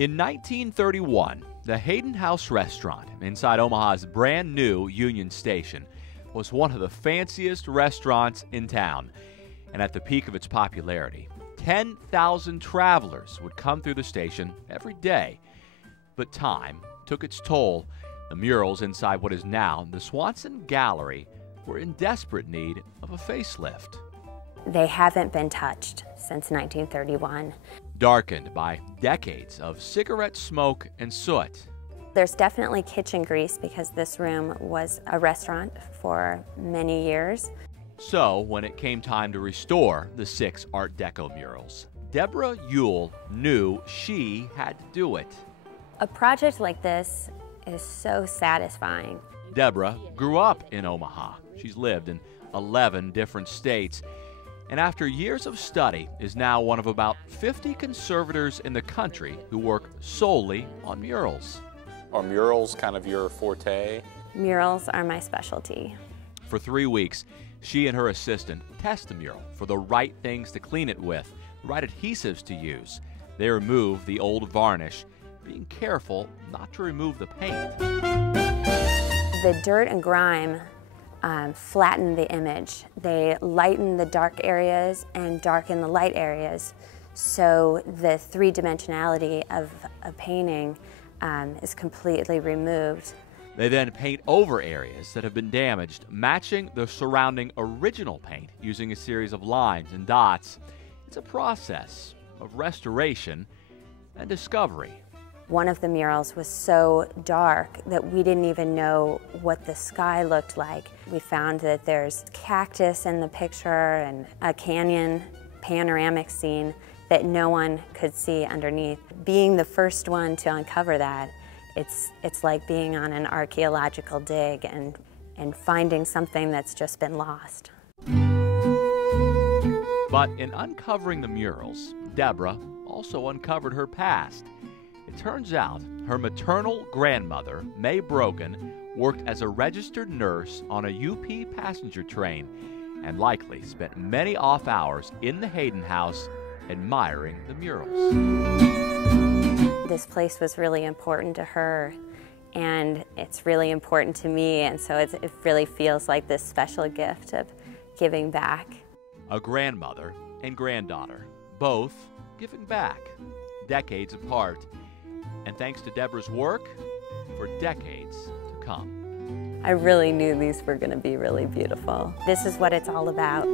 In 1931, the Hayden House restaurant inside Omaha's brand new Union Station was one of the fanciest restaurants in town. And at the peak of its popularity, 10,000 travelers would come through the station every day. But time took its toll. The murals inside what is now the Swanson Gallery were in desperate need of a facelift. They haven't been touched since 1931. Darkened by decades of cigarette smoke and soot. There's definitely kitchen grease because this room was a restaurant for many years. So, when it came time to restore the 6 Art Deco murals, Debrah Ewell knew she had to do it. A project like this is so satisfying. Debrah grew up in Omaha. She's lived in 11 different states, and after years of study is now one of about 50 conservators in the country who work solely on murals. Are murals kind of your forte? Murals are my specialty. For 3 weeks, she and her assistant test the mural for the right things to clean it with, the right adhesives to use. They remove the old varnish, being careful not to remove the paint. The dirt and grime flatten the image. They lighten the dark areas and darken the light areas, so the three-dimensionality of a painting is completely removed. They then paint over areas that have been damaged, matching the surrounding original paint using a series of lines and dots. It's a process of restoration and discovery. One of the murals was so dark that we didn't even know what the sky looked like. We found that there's cactus in the picture and a canyon panoramic scene that no one could see underneath. Being the first one to uncover that, it's like being on an archaeological dig and finding something that's just been lost. But in uncovering the murals, Debrah also uncovered her past. It turns out her maternal grandmother, May Brogan, worked as a registered nurse on a UP passenger train and likely spent many off hours in the Hayden House admiring the murals. This place was really important to her, and it's really important to me, and so it really feels like this special gift of giving back. A grandmother and granddaughter, both giving back, decades apart. And thanks to Debrah's work, for decades to come. I really knew these were going to be really beautiful. This is what it's all about.